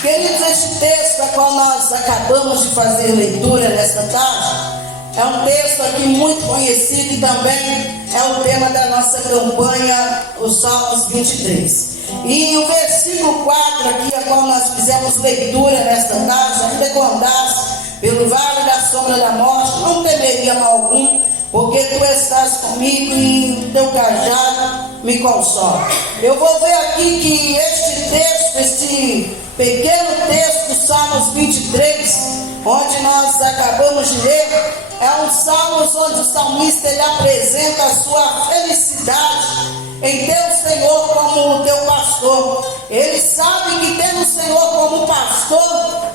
Queridos, este texto a qual nós acabamos de fazer leitura nesta tarde é um texto aqui muito conhecido e também é o tema da nossa campanha, os Salmos 23. E o versículo 4 aqui, a qual nós fizemos leitura nesta tarde: ainda que eu andasse pelo vale da sombra da morte, não temeria mal algum, porque tu estás comigo e teu cajado me consola. Eu vou ver aqui que este texto, este pequeno texto do Salmos 23, onde nós acabamos de ler, é um salmo onde o salmista ele apresenta a sua felicidade em ter o Senhor como o teu pastor. Ele sabe que tendo o Senhor como pastor,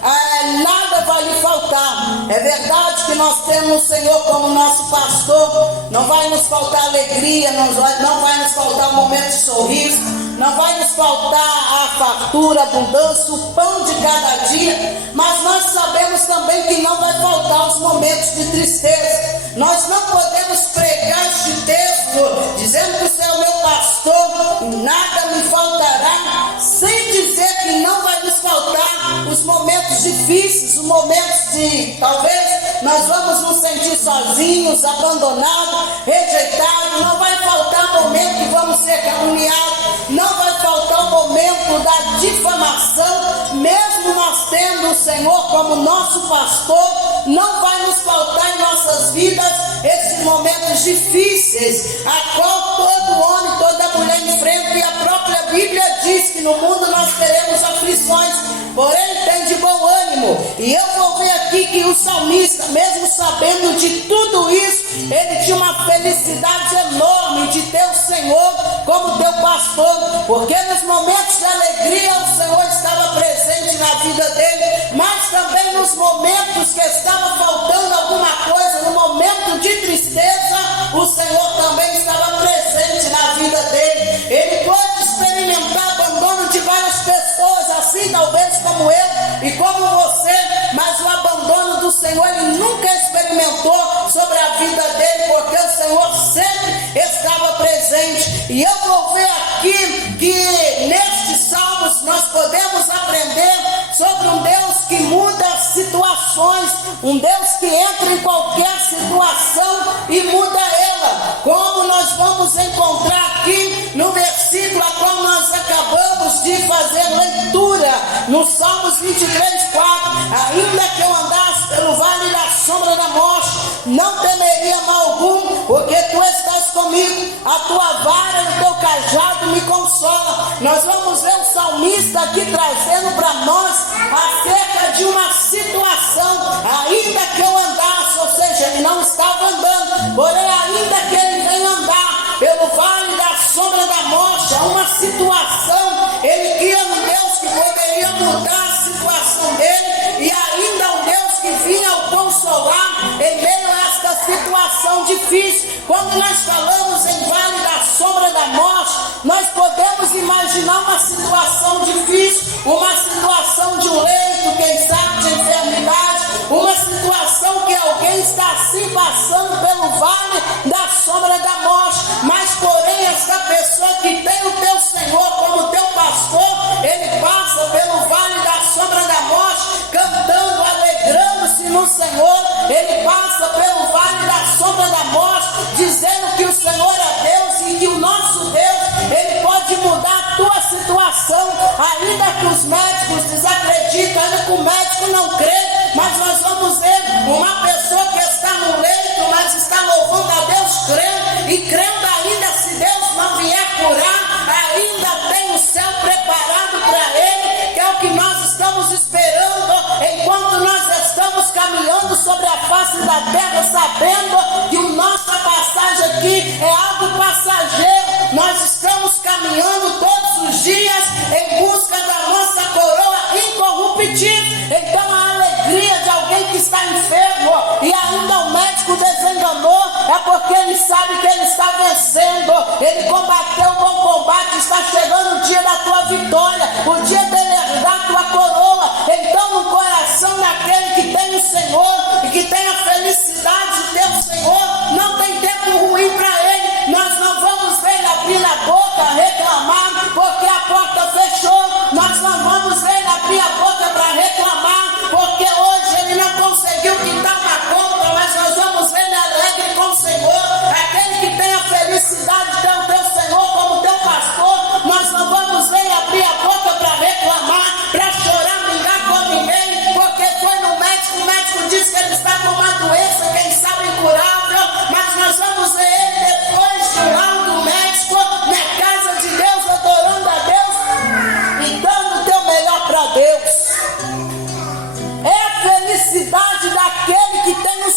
nada vai lhe faltar. É verdade que nós temos o Senhor como nosso pastor, não vai nos faltar alegria, não vai nos faltar um momento de sorriso, não vai nos faltar a fartura, a abundância, o pão de cada dia, mas nós sabemos também que não vai faltar os momentos de tristeza. Nós não podemos pregar este texto dizendo que o Senhor é o meu pastor e nada me faltará, sem dizer que não vai nos faltar os momentos difíceis, os momentos de talvez nós vamos nos sentir sozinhos, abandonados, rejeitados. Não vai faltar o momento que vamos ser caluniados, não vai faltar o momento da difamação. Mesmo nós tendo o Senhor como nosso pastor, não vai nos faltar em nossas vidas esses momentos difíceis, a qual todo homem, toda mulher enfrenta. E a própria Bíblia diz que no mundo nós teremos aflições, porém tem de bom ânimo. E eu vou ver aqui que o salmista, mesmo sabendo de tudo isso, ele tinha uma felicidade enorme de ter o Senhor como teu pastor, porque nos momentos de alegria o Senhor estava presente na vida dele, mas também nos momentos que estava faltando alguma coisa, no momento de tristeza, o Senhor também estava presente na vida dele. Ele pode experimentar abandono de várias pessoas, assim talvez como eu e como você, mas o abandono do Senhor ele nunca experimentou sobre a vida dele, porque o Senhor sempre estava presente. E eu vou ver aqui que nestes salmos nós podemos aprender sobre um Deus que muda situações, um Deus que entra em qualquer situação e muda ela, como nós vamos encontrar aqui no versículo a qual nós acabamos de fazer leitura, no Salmos 23, 4. Ainda que eu andasse pelo vale da sombra da morte, não temeria mal algum, porque tu estás comigo, a tua vara e o teu cajado me consola. Nós vamos ver o salmista aqui trazendo para nós acerca de uma situação. Ainda que eu andasse, ou seja, ele não estava andando, porém ainda que ele venha andar pelo vale da sombra da morte, há uma situação. Ele cria um Deus que poderia mudar a situação dele, e ainda um Deus que vinha ao consolar em meio a esta situação difícil. Quando nós falamos em vale da sombra da morte, nós podemos imaginar uma situação difícil, uma situação de um leito, quem sabe de enfermidade, uma situação que alguém está assim passando pelo vale da sombra da morte. Mas porém esta pessoa que tem o teu Senhor como teu pastor, ele passa pelo vale da sombra da morte cantando, alegrando-se no Senhor. Ele passa pelo vale da sombra da morte dizendo que o Senhor é Deus e que o nosso Deus ele pode mudar a tua situação. Ainda que os médicos desacreditam, ainda que o médico não crê, mas nós vamos ver uma pessoa que está no leito, mas está louvando a Deus, crendo, e crendo ainda, se Deus não vier curar, ainda tem o céu preparado para ele, que é o que nós estamos esperando, enquanto nós estamos caminhando sobre a face da terra, sabendo que a nossa passagem aqui é algo passageiro. Nós estamos caminhando todos os dias em busca da nossa coroa incorruptível. Então a alegria de alguém que está enfermo e ainda o médico desenganou, é porque ele sabe que ele está vencendo, ele combateu o bom combate, está chegando o dia da tua vitória, o dia de herdar a tua coroa. Então no coração daquele que tem o Senhor e que tem a felicidade de ter o Senhor, não tem tempo ruim para ele. Nós não vamos ver ele abrir a boca, reclamar porque a porta fechou. Nós não vamos ver ele abrir a boca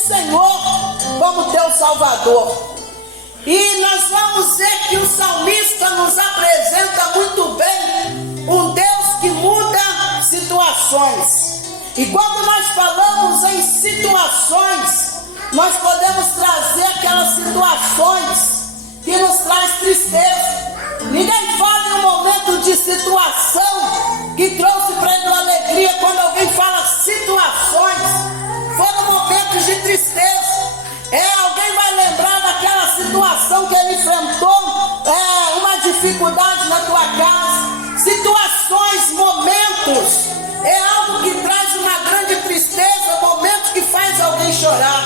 Senhor como teu Salvador. E nós vamos ver que o salmista nos apresenta muito bem um Deus que muda situações. E quando nós falamos em situações, nós podemos trazer aquelas situações que nos traz tristeza. Ninguém fala em um momento de situação que trouxe para ele alegria. Quando alguém fala situações, foram momentos de tristeza. Alguém vai lembrar daquela situação que ele enfrentou, uma dificuldade na tua casa. Situações, momentos, é algo que traz uma grande tristeza, momentos que faz alguém chorar.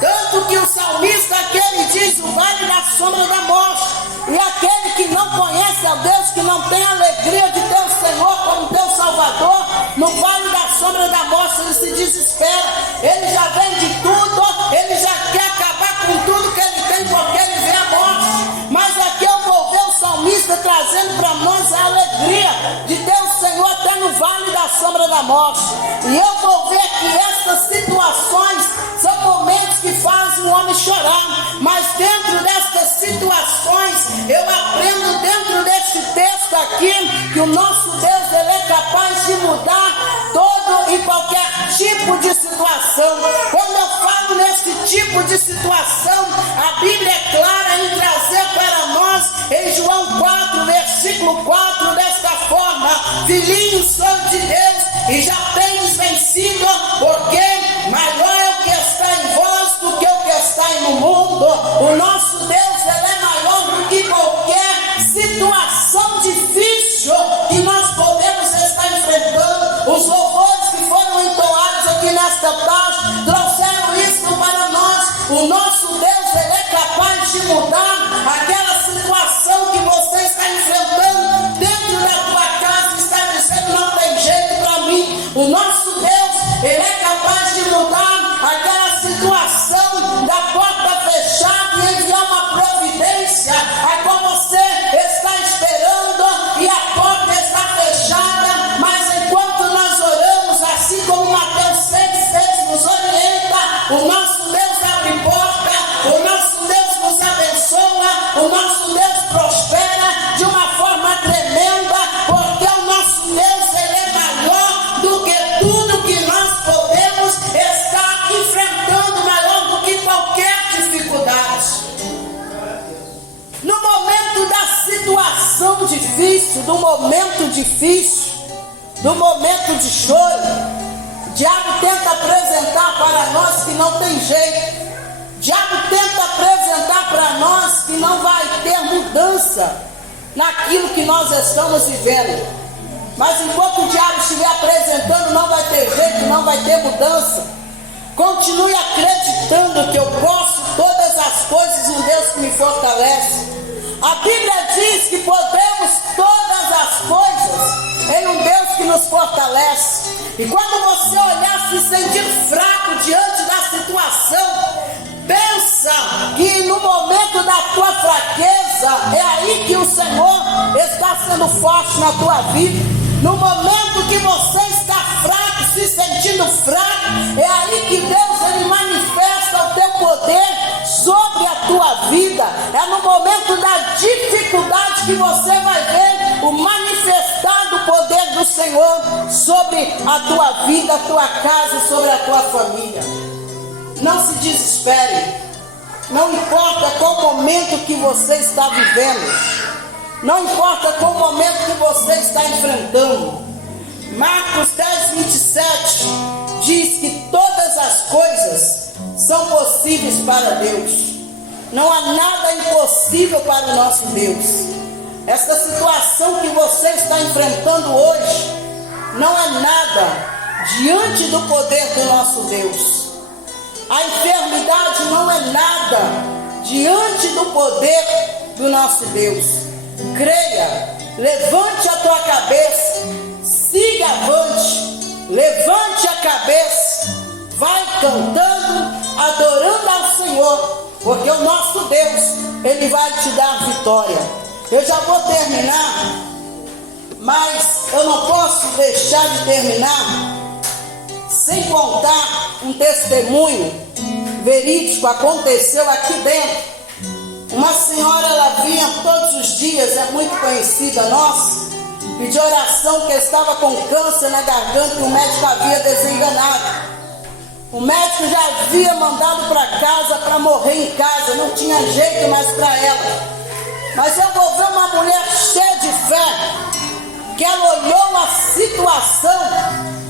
Tanto que o salmista aqui ele diz: o vale da sombra da morte. E aquele que não conhece a Deus, que não tem alegria de ter o Senhor como teu Salvador, no vale da sombra da morte ele se desespera. Ele já vem de tudo, ele já quer acabar com tudo que ele tem, porque ele vê a morte. Mas aqui eu vou ver o salmista trazendo para nós a alegria de ter o Senhor até no vale da sombra da morte. E eu vou ver que essas situações são momentos que fazem o homem chorar. Mas dentro destas situações, eu aprendo dentro deste texto aqui que o nosso Deus ele é capaz de mudar todo e qualquer tipo de situação. Quando eu falo nesse tipo de situação, a Bíblia é clara em trazer para nós em João 4, versículo 4, desta forma: filhinhos são de Deus e já tendes vencido, porque maior é o que está em vós do que o que está no mundo. O nosso Deus ele é maior do que qualquer situação difícil que nós podemos estar enfrentando. Os louvores que foram entoados aqui nesta tarde trouxeram isso para nós. O nosso Deus ele é capaz de mudar aquela situação que você está enfrentando dentro da tua casa e está dizendo: não tem jeito para mim. O nosso Deus ele é capaz de mudar aquela situação da porta fechada e enviar uma providência a qual você está esperando e a porta está fechada. Mas enquanto nós oramos, assim como Mateus 6,6 nos orienta, o nosso Deus abre porta, o nosso Deus nos abençoa, o nosso Deus prospera de uma forma tremenda, porque o nosso Deus ele é maior do que tudo que nós podemos estar enfrentando, maior do que qualquer dificuldade. No momento da situação difícil, do momento difícil, do momento de choro, o diabo tenta apresentar para nós que não tem jeito. O diabo tenta apresentar para nós que não vai ter mudança naquilo que nós estamos vivendo. Mas enquanto o diabo estiver apresentando, não vai ter jeito, não vai ter mudança. Continue acreditando que eu posso todas as coisas em Deus que me fortalece. A Bíblia diz que podemos todas as coisas em um Deus que nos fortalece. E quando você olhar se sentir fraco diante da situação, pensa que no momento da tua fraqueza é aí que o Senhor está sendo forte na tua vida. No momento que você está fraco, se sentindo fraco, é aí que Deus ele manifesta o teu poder sobre a tua vida. É no momento da dificuldade que você vai ver o manifestar do poder do Senhor sobre a tua vida, a tua casa, sobre a tua família. Não se desespere. Não importa qual momento que você está vivendo. Não importa qual momento que você está enfrentando. Marcos 10, 27 diz que todas as coisas são possíveis para Deus. Não há nada impossível para o nosso Deus. Essa situação que você está enfrentando hoje não é nada diante do poder do nosso Deus. A enfermidade não é nada diante do poder do nosso Deus. Creia, levante a tua cabeça, siga avante, levante a cabeça, vai cantando, adorando ao Senhor, porque o nosso Deus, Ele vai te dar vitória. Eu já vou terminar, mas eu não posso deixar de terminar sem contar um testemunho verídico, aconteceu aqui dentro. Uma senhora, ela vinha todos os dias, é muito conhecida nossa, pedir oração que estava com câncer na garganta e o médico havia desenganado. O médico já havia mandado para casa para morrer em casa, não tinha jeito mais para ela. Mas eu vou ver uma mulher cheia de fé, que ela olhou a situação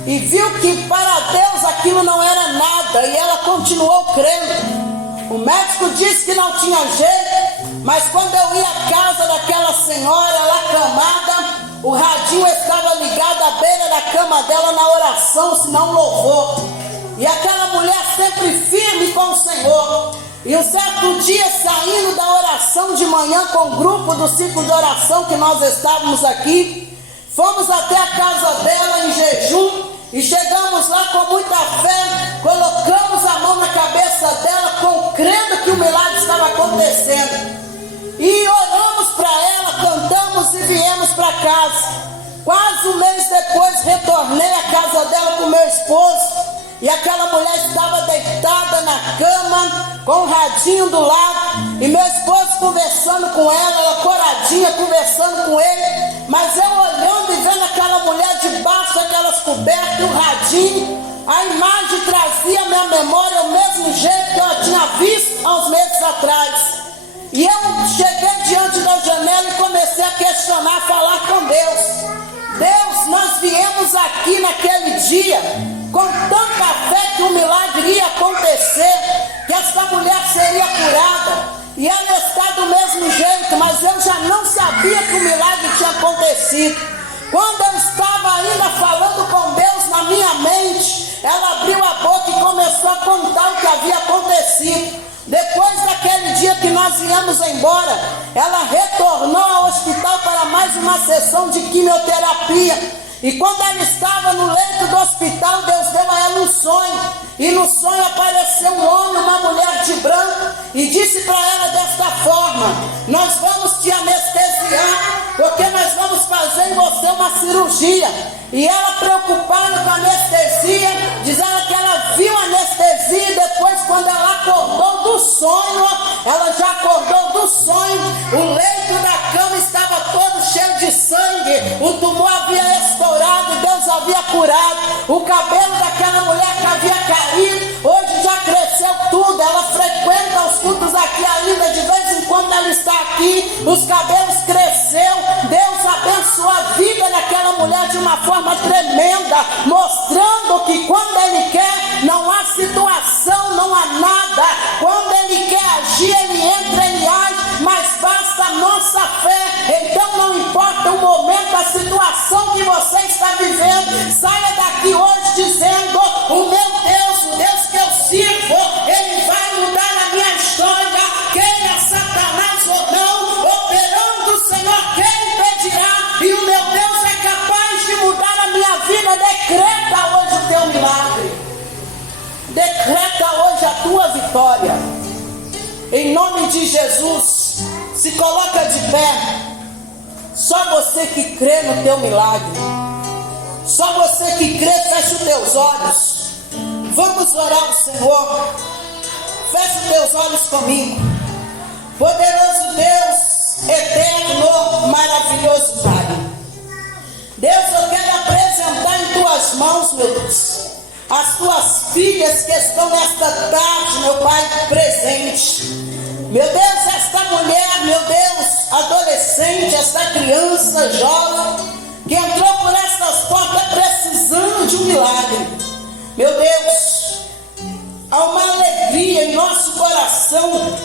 e viu que para Deus aquilo não era nada, e ela continuou crendo. O médico disse que não tinha jeito, mas quando eu ia à casa daquela senhora, ela acamada, o radinho estava ligado à beira da cama dela na oração, se não louvor. E aquela mulher sempre firme com o Senhor. E um certo dia, saindo da oração de manhã com o grupo do ciclo de oração que nós estávamos aqui, fomos até a casa dela em jejum e chegamos lá com muita fé, colocamos a mão na cabeça dela, crendo que o milagre estava acontecendo. E oramos para ela, cantamos e viemos para casa. Quase um mês depois retornei à casa dela com meu esposo. E aquela mulher estava deitada na cama, com o radinho do lado, e meu esposo conversando com ela coradinha, conversando com ele, mas eu olhando e vendo aquela mulher debaixo daquelas cobertas, o radinho, a imagem trazia à minha memória o mesmo jeito que eu tinha visto há uns meses atrás. E eu cheguei diante da janela e comecei a questionar, falar com Deus. Deus, nós viemos aqui naquele dia com tanta fé que o milagre ia acontecer, que essa mulher seria curada, e ela está do mesmo jeito, mas eu já não sabia que o milagre tinha acontecido. Quando eu estava ainda falando com Deus na minha mente, ela abriu a boca e começou a contar o que havia acontecido. Depois daquele dia que nós viemos embora, ela retornou ao hospital para mais uma sessão de quimioterapia. E quando ela estava no leito do hospital, Deus deu a ela um sonho. E no sonho apareceu um homem, uma mulher de branco, e disse para ela desta forma: nós vamos te anestesiar, porque nós vamos fazer em você uma cirurgia. E ela, preocupada com a anestesia, diz ela que ela viu a anestesia, e depois, quando ela acordou do sonho, ela já acordou do sonho, o leito da cama estava todo cheio de sangue, o tumor havia estourado, Deus havia curado, o cabelo daquela mulher que havia caído, hoje já cresceu tudo, ela frequenta os cultos aqui ainda, de vez em quando ela está aqui, os cabelos cresceu, Deus abençoou a vida daquela mulher de uma forma tremenda, mostrando que quando Ele quer, não há situação, não há nada, quando Ele quer agir, Ele entra, Ele age, mas basta a nossa fé. Então não importa o momento, a situação que você está vivendo, saia daqui hoje dizendo: o meu Deus, o Deus que eu sirvo, Ele vai mudar a minha história, queira Satanás ou não, operando o Senhor, quem impedirá? E o meu Deus é capaz de mudar a minha vida. Decreta hoje o teu milagre, decreta hoje a tua vitória, em nome de Jesus. Se coloca de pé, só você que crê no teu milagre, só você que crê, fecha os teus olhos, vamos orar ao Senhor. Fecha os teus olhos comigo. Poderoso Deus, eterno, maravilhoso Pai, Deus, eu quero apresentar em tuas mãos, meu Deus, as tuas filhas que estão nesta tarde, meu Pai, presente. Meu Deus, esta mulher, meu Deus, adolescente, esta criança jovem, que entrou por estas portas precisando de um milagre. Meu Deus, há uma alegria em nosso coração,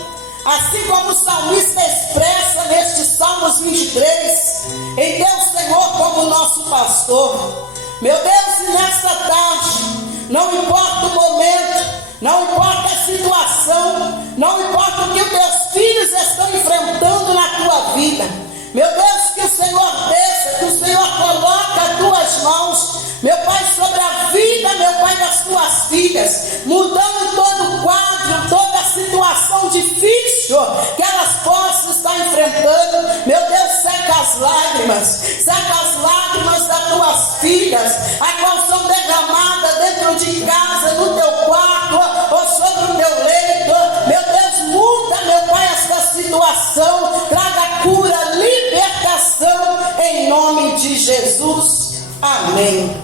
assim como o salmista expressa neste Salmos 23, em Deus, Senhor, como nosso pastor. Meu Deus, e nesta tarde, não importa o momento, não importa a situação, não importa o que os teus filhos estão enfrentando na tua vida, meu Deus, que o Senhor desça, que o Senhor coloque as tuas mãos, meu Pai, sobre a vida, meu Pai, das tuas filhas, mudando todo o quadro, toda a situação difícil que elas possam estar enfrentando. Meu Deus, seca as lágrimas das tuas filhas, as quais são derramadas dentro de casa, no teu quarto ou sobre o teu leito. Amém.